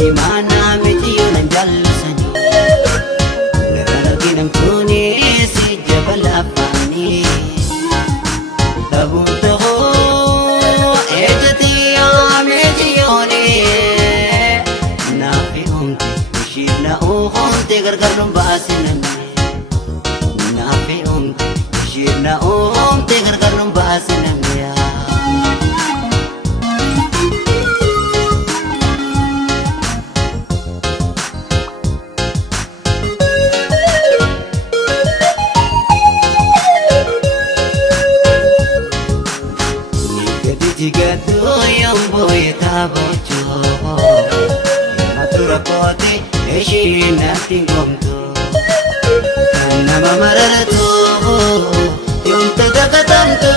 إيمانا متيون جلسني لكن كوني سجبل أفاني تبوته إجتي متيوني نافهم تشيلنا أوهم تغرغرن باسنن نافهم تشيلنا أوهم تغرغرن باسنن يا Jigadu yang boy tabocho, matura poti eshina tingomtu, nama maratu, yung tadakatamtu,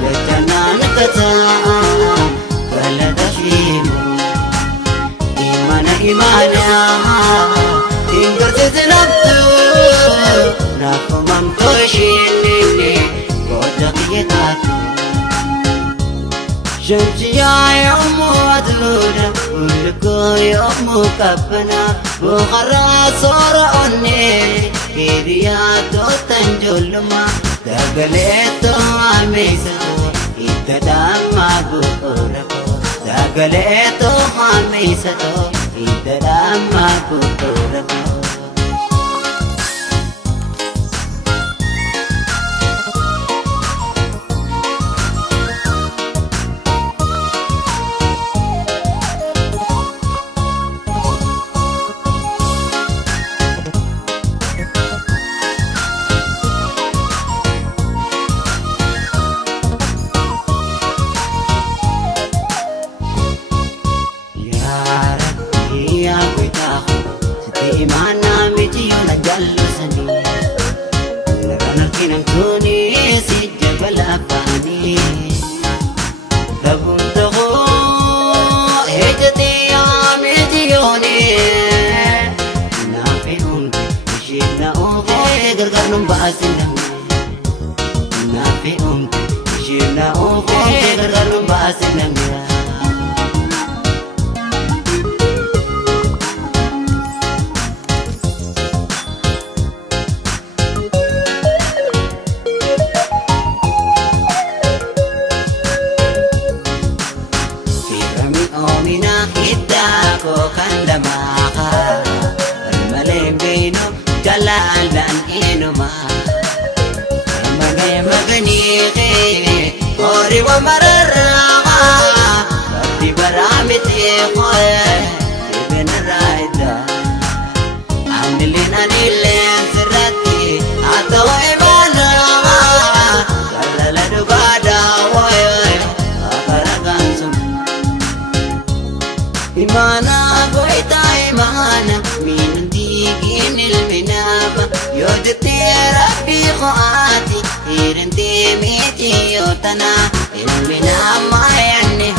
lecanan kata, kaladashimu, imana, tinggal sejenaktu, naku mampu shini, kodak yetatu. شمسيا يوم أدلونا ولكو يوم كبنا بخرا صور أني كيرياتو تنجلما دقليتو عميسو إتدام بقربو دقليتو عميسو إتدام بقربو Imana mitiyon jallusani lakanarkinang kuni si jabal afani tabuntaho ejati amitiyoni nafihun ishina oge gargarnum baasinang nafihun ishina oge gargarnum baasinang ko kandamaka almalembeno jalalan inuma amane maganike ori wa mararama bati baramit yekoy ibenaraida anilen sirati ataw imana kalala dugada woy akaragan Imana goita imana min digin ilminaba yodti rabbi khaati irinti miti yotana ilminama yanni